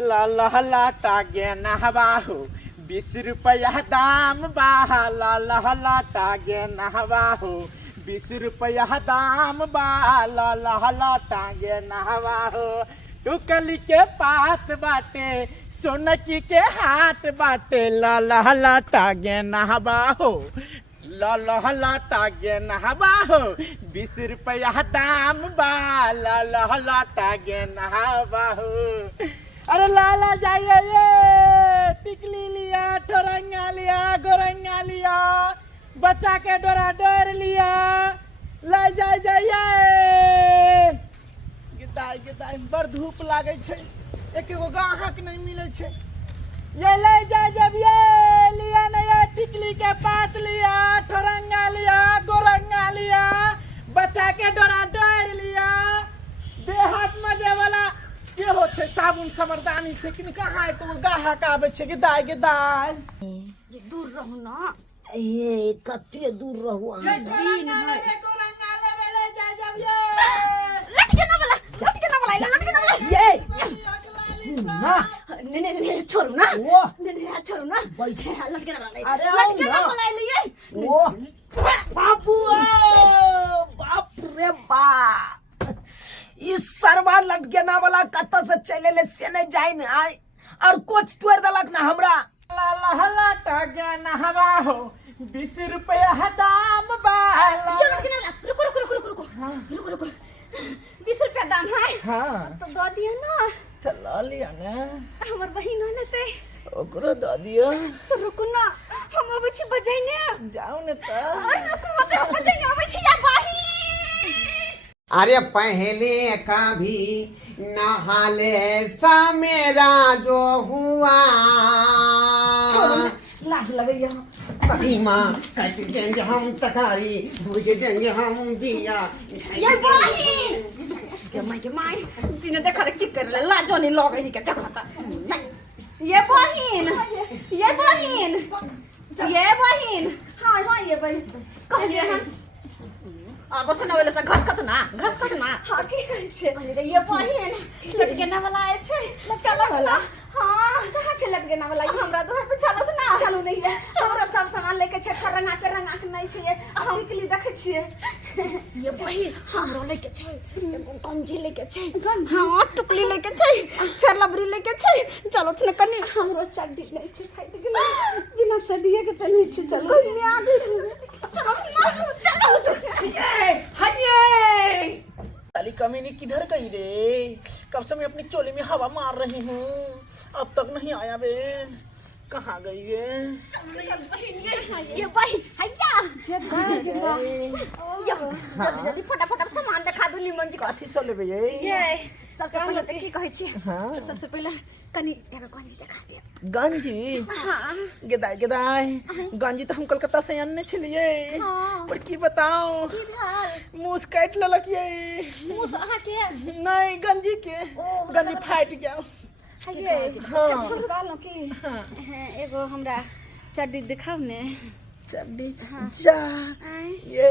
लाला लाटा गे नहवाहो 20 रुपया दाम बा लाला लाटा गे नहवाहो 20 रुपया दाम बा लाला लाटा गे नहवाहो टुकली के पास बाटे सोनकी के हाथ बाटे लाला लाटा गे नहवाहो लाला लाटा गे नहवाहो 20 रुपया दाम बा लाला लाटा गे नहवाहो। अरे लाला जाइए ये टिकली लिया ठोरंगा लिया गोरंगा लिया बच्चा के डोरा डोर लिया ले जाइए गिदाई गिदाई बड़ धूप लागे छे एक एगो गाहक नहीं मिले छे ये ले जाए जब ये लिया नहीं ये टिकली के पात लिया ठोरंगा लिया गोरंगा लिया बच्चा के डोरा डोर लिया बेहात मजे वाला से हो छे साबुन समरदानी छे कि कहाँ है तो गाहक आवे छे गिदाई गिदाई ये दूर रहो ना ये कत्ते दूर रहो दिन है गोरंगा ले जाए जब ये लटके ना वाला ये ना नहीं छोड़ो ना नहीं छोड़ो ना बैठे लटके ना वाला ये ओ बापू बाप रे बाप इस सरवा लटकेना वाला कत्ता से चले ले से नहीं जाए ना और कुछ टोर दलक ना हमरा लाला लाटा गे नहवाहो 20 रुपया दाम बा रुको 20 रुपया दाम है हाँ तो दो दिया ना चला लिया ना हमर बहिन हो लेते ओकरो दे दियो तो रुको ना हम अब छी बजाई ने जाओ न त रुको मत बजाई अब छी या बहिन अरे पहले का भी नहाले सा मेरा जो हुआ लाज लगैया कदीमा कट देंगे हम तकारी भूज देंगे हम दिया ये बहिन के माई तिने देखा रे की कर लाज नहीं लगे ही के देखता ये बहिन हां ये बहिन कहलिए हम बस ना वाला घास कत ना हां की कहै छे कहलिए ये बहिन लटकेना वाला आए छे चला वाला हां कहां छे लटकेना वाला हमरा तो हाथ पे चलो ना चलो नहीं है हमरा सब सामान लेके छे रंगा के नहीं छे हम के लिए देखे छिए ये बहिन हमरो लेके छे गंजी लेके छे हां टुकली लेके छे फेर लबरी लेके छे चलो तने कनी हमरो चड्डी नहीं छे फाइट गेल बिना चड्डीए के तनी छे चलो कोई आगे चलो हये साली कमीनी किधर गई रे कब से मैं अपनी चोली में हवा मार रही हूँ अब तक नहीं आया बे कहाँ गई है ये बहिन हैया जल्दी फटाफट सामान दिखा दू निमन जी कथी से लेबे ये सबसे पहले तो की कहै छी सबसे पहले कनी एगो गंजी दिखा दे गंजी हां गिदाई गंजी तो हम कलकत्ता से आने छलिए पर की बताओ मुंह काट ललक ये मुंह अहाँ के नहीं गंजी के गंजी फाट गया ये हाँ छोड़ गालो की एगो हमरा चड्डी दिखाओ ने चड्डी जा ये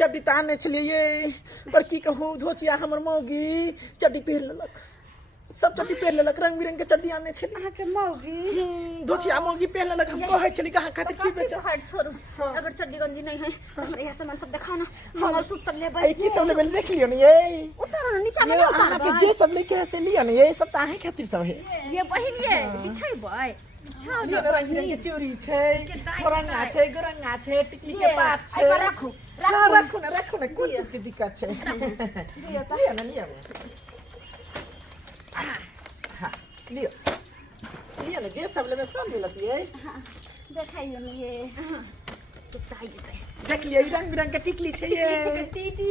चड्डी ताने छलिए ये पर की कहूँ धोचिया हमर मौगी चड्डी पहन ललक सब चड्डी पहन ललक रंग बिरंग के चड्डी आने छली अहाँ के मौगी धोचिया मौगी पहन ललक हम कहै छली कहाँ खातिर की बेच हट छोड़ू अगर चड्डी गंजी नहीं है तो हमरा यह सामान सब दिखाओ ना मंगल सूत्र सब लेबै की सब लेबे देख लियो न ये उतारो ना नीचा में अहाँ के जे सब लेके से लिया न ये सब ताहे खातिर सब है ये बहिन ये बिछाइबै ये रंग बिरंग के चूड़ी छै गोरंगा छै टिकली के पात छै रखू रखू ना कोन चीज के दिक्कत छै लियो ना हाँ लियो ना जे सब लेबे सब मिलत ये देखाइयो ना ये देख लियो रंग बिरंग के टिकली छै ये दीदी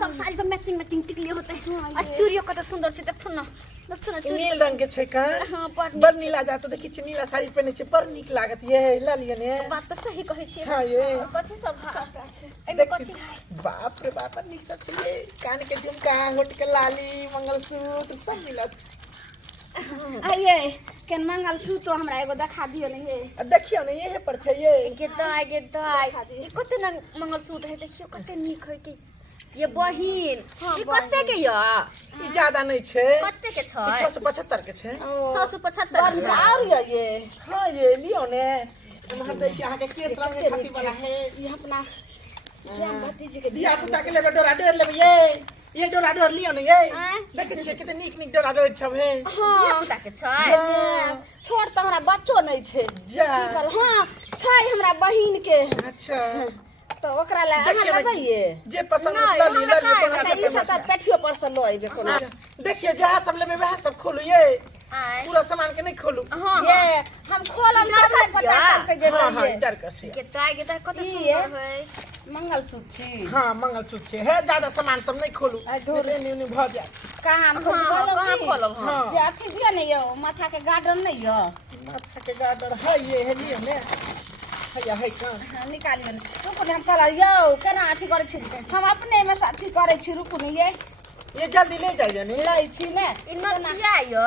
सब साड़ी पे मैचिंग टिकली होते हैं और चूड़ियों का तो सुंदर से देखो ना नील रंग के छै का हां बड़ नीला जात देखि छी नीला साड़ी पहने छै पर नीक लागत ये ला लियो ने बात तो सही कहै छी हां ये कथि सब छै एमे कथि बाप रे बाप नीक सब छै ये कान के झुमका होठ के लाली मंगलसूत्र सब मिलत आइए केन मंगलसूत्र हमरा एगो दिखा दियो ने ये देखियो ने ये पर छै ये गेदाई ये कते न मंगलसूत्र है देखियो कते नीक है कि ये बहिन ई कते के य ई ज्यादा नहीं छे कते के छ 675 के छे 675 और ये हां ये लियो ने हम दै छी अहाँ के केस रंग के खातिर वाला है ये अपना जामवती जी के दिया पुता के लेबे डोरा डोर लेबे ये डोरा डोर लियो ने ये देख छी किते नीक नीक डोरा डोर छबे हां पुता के छ छोड़ त हमरा बच्चो नहीं छे जा हां छै हमरा बहिन के अच्छा तो ओकरा ला अहाँ लगाइए जे पसंद होला ले ले अच्छा ई सब त पेठियो पर से लो आइबे कोनो देखियो जहाँ सब लेबे वहाँ सब खोलू ये पूरा सामान के नहीं खोलू ये हम खोलम सब पता करते जे हां डर कसे के कते ये सुंदर है मंगलसूत्र छी हां मंगलसूत्र छे है ज्यादा सामान सब नहीं खोलू धोरे न्यू भ जा कहां हम कहाँ खोलब हां जे अथी दिया नहीं यो माथा के गार्डन नहीं यो माथा के गाडर है ये है लियो ने है का निकाल ले रुको ने हम कलर यो केना अथी करे छी हम अपने में साथी करे छी रुको ने ये जल्दी ले जाइए ने लै छी ने इना किया यो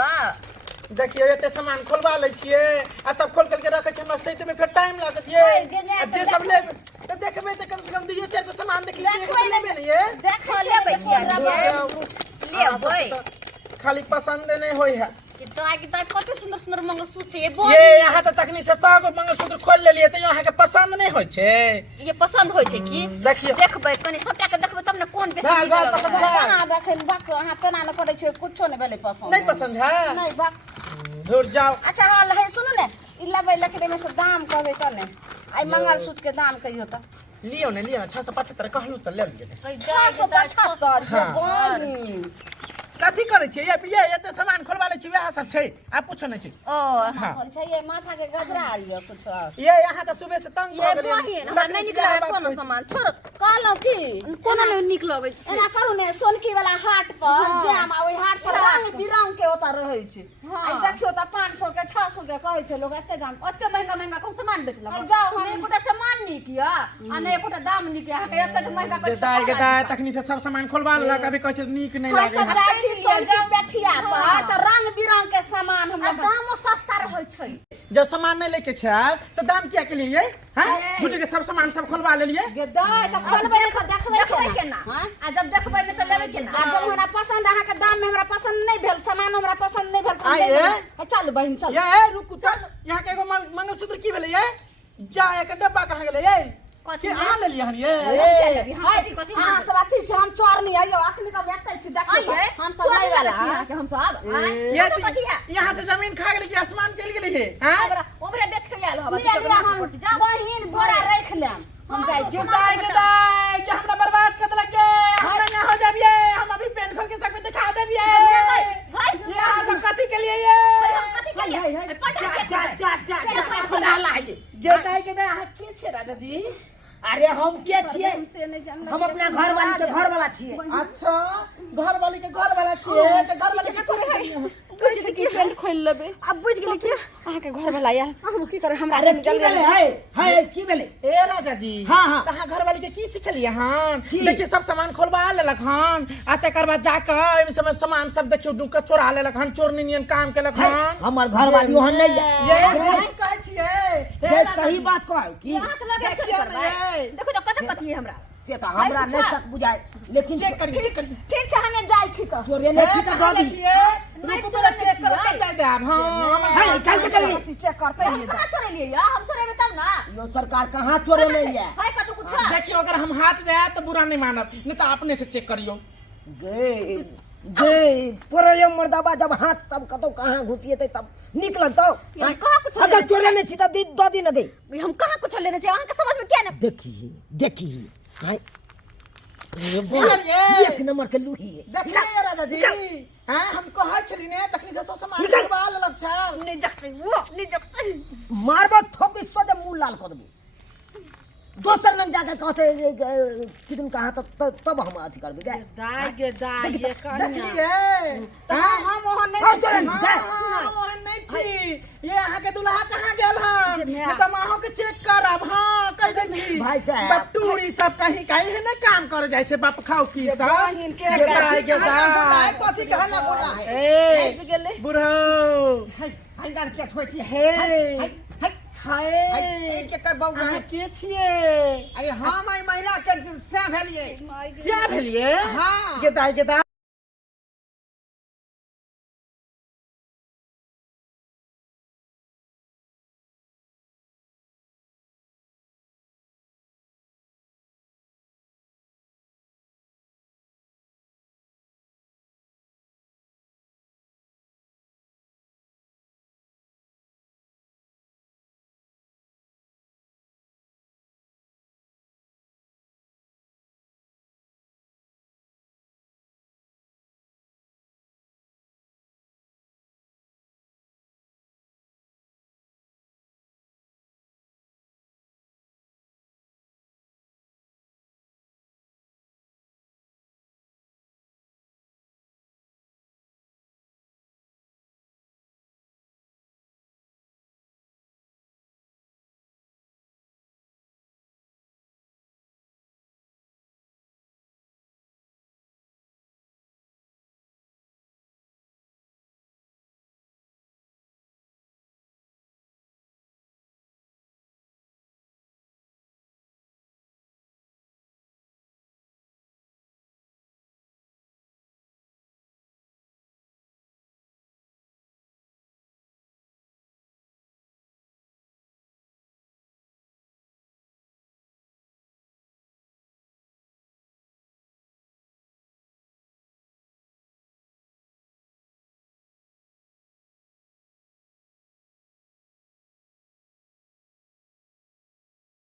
देखियो एते सामान खोलवा ले छिए आ सब खोल के रखे छ हमरा सहित में फिर टाइम लागत ये जे सब ले तो देखबे त कम से कम 2-4 को सामान देख लेबे लेबे ने ये देख लेबे ले बोय खाली पसंद नहीं होई है कि कते सुंदर सुंदर मंगलसूत्र छे ये यहाँ तो तकनी से 100 गो मंगलसूत्र खोल लेलिए त यहाँ के पसंद नहीं होय छे ये पसंद होय छे की देखियो देखबै कनी सबटा के देखबै तब न कोन बेसी भाल भाल पसंद है कहां देखै बाक अहाँ तना न करे छै कुछो नहीं भेले पसंद नहीं पसंद है नहीं बाक दूर जाओ अच्छा हाल है सुनो ने ई लेबै लकड़ी में से दाम कहबै त ने आई मंगलसूत्र के दाम कहियो त लियो ने 675 कहलू त ले लिए 675 जो बनी कथी करे छी ये एते सामान खोलवा ले छी वह सब छै आ पूछो नहीं छी ओ और छै ये माथा के गजरा लियो कुछ ये यहाँ तो सुबह से तंग ये हो गेलिए बहिन हमरा नहीं निकला कोनो सामान छोड़ कहलौ की कोनो में निक लगै छै एना करू ने सोनकी वाला हाट पर जाम आ ओइ हाट पर रंग बिरंग के ओता रहै छै आ देखियो त 500 के 600 के कहै छै लोग एते दाम ओते महंगा महंगा कोन सामान बेचलक जाओ हम एकोटा सामान निक या आ नै एकोटा दाम निक या हटे एते महंगा कोन दाई तकनी से सब सामान खोलवा लेला कभी कहै छै नीक नहीं लागे सब जाइ छी सोनकी बैठिया पर त रंग बिरंग के सामान हम लोग दामो सस्ता रहै छै जब सामान नहीं लेके छै तो दाम क्या के लिए हैं झूठे के सब सामान सब खोलवा ले लिए गे दाई त खोलबै त देखबै केना आ जब देखबै नै त लेबै केना आ जब हमरा पसंद अहाँ के दाम में हमरा पसंद नहीं भेल सामान हमरा पसंद नहीं भेल आइए। चल बहिन चल ये रुकू चल यहाँ के एगो मंगलसूत्र की भेले ये जा एक डब्बा कहाँ गेले ये के अहाँ ले लिया हन ये कथी हां सब अथी छै हम चोर नहीं आइयो अखनी का बेतै छी देखियो हम सब नहीं वाला छी के हम सब ये यहाँ से जमीन खा गेले कि आसमान चल गेले ये हैं ओबरे बेच के आलो हवा जा बहिन भोरा रख लेम हम जाई छी दाई के हमरा बर्बाद कर देलक हम ना हो जाबिए हम अभी पेन खोल के सकबे दिखा देबिए ये यहाँ सब कथी के लिए ये कथी के लिए पटा के जा खुदा लागे गे दाई अहाँ के छे राजा जी अरे हम के छिए से नहीं जानना हम अपना घर वाली के घर वाला छिए अच्छा घर वाली के घर वाला छिए तो घर वाली के कुछ की पेंट खोल लेबे अब बुझ गेली कि अहाँ के घर वाला या हम की करे हमरा अरे की भेले है की भेले ए राजा जी हाँ। तहाँ घर वाली के की सिखलिए हन देखिए सब सामान खोलवा लेलक हन आ तकर बाद जाकर एमे सब सामान सब देखियो डुका चोरा लेलक हन चोरनी नियन काम केलक हन हमर घर वाली ओहन नहीं है ये हम कहै छिए ये सही बात कहै की यहाँ के लगे चोरी करबै देखो तो कथी है हमरा से त हमरा नहीं सक बुझाय लेकिन चेक करिए ठीक छै हमें जाई छी त चोरे नहीं छी त कहले गली छिए रुको पहले चेक करके जाय देब हां है चल के चली चेक करते हम कहाँ चोरे लिए या हम चोरेबे तब ना यो सरकार कहां चोरे नहीं है है कतो कुछ देखियो अगर हम हाथ दे तो बुरा नहीं मानब नहीं तो अपने से चेक करियो गे गे पुरे मर्दाबा जब हाथ सब कतो कहां घुसिएते तब निकलन तो हम कहाँ कुछ अगर चोरे नहीं छी त दो दिन दे हम कहाँ कुछ लेने चाहिए अहाँ के समझ में क्या ना देखी हाय ये एक नंबर के लूही है देखिए राजा जी हां हम कहै छली ने तखनी से सब सामान खोलवा लेलक छ नहीं देखते वो नहीं देखते मारबा थोप सोजे मुंह लाल कर देबो दोसर नन जाके कहते किदन कहा तब हम अथी करबे गे दाई ये देखलिए हम ओहन नहीं मोहन नहीं छी ये अहाँ के दुल्हा कहाँ गेल हन ये तो माहो के चेक करब हां कह दे छी भाई साहब। बटूरी सब कहीं कहीं है ना काम कर जाय से बाप खाओ की सब बहिन के के कथी कहला बोला है ए बुढ़ो हाय गार के ठोई हे हाय एक के बहू अहाँ है के छिए अरे हम आई महिला के से भेलिए से भेलिए हाँ। गेदा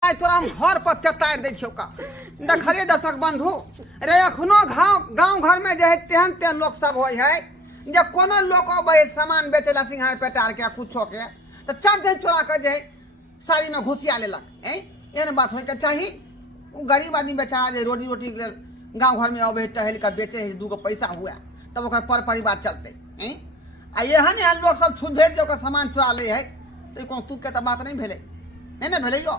आज तोरा हम घर पर चतार दै छियौ का देखलिए दर्शक बंधु रे अखनो गांव घर में जे है तेहन लोग सब होय है जे कोनो लोग अबै सामान बेचेला सिंघार पेटार के कुछो के तो चढ़ से चोरा के जे साड़ी में घुसिया लेलक एहन बात होय के चाही। उ गरीब आदमी बेचारा जे रोटी के गांव घर में अबै टहल के बेचे है दूगो पैसा हुआ तब ओकर परिवार चलते आ एहन लोग सब छुंझेर जे ओकर सामान चोरा ले है तो कोनो तू के त बात नहीं भेले नहीं भेले यो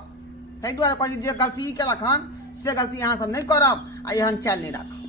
ताहि दुआरे कहली जे गलती केलक हन से गलती अहाँ सब नहीं करब आ एहन चाल नहीं राखब।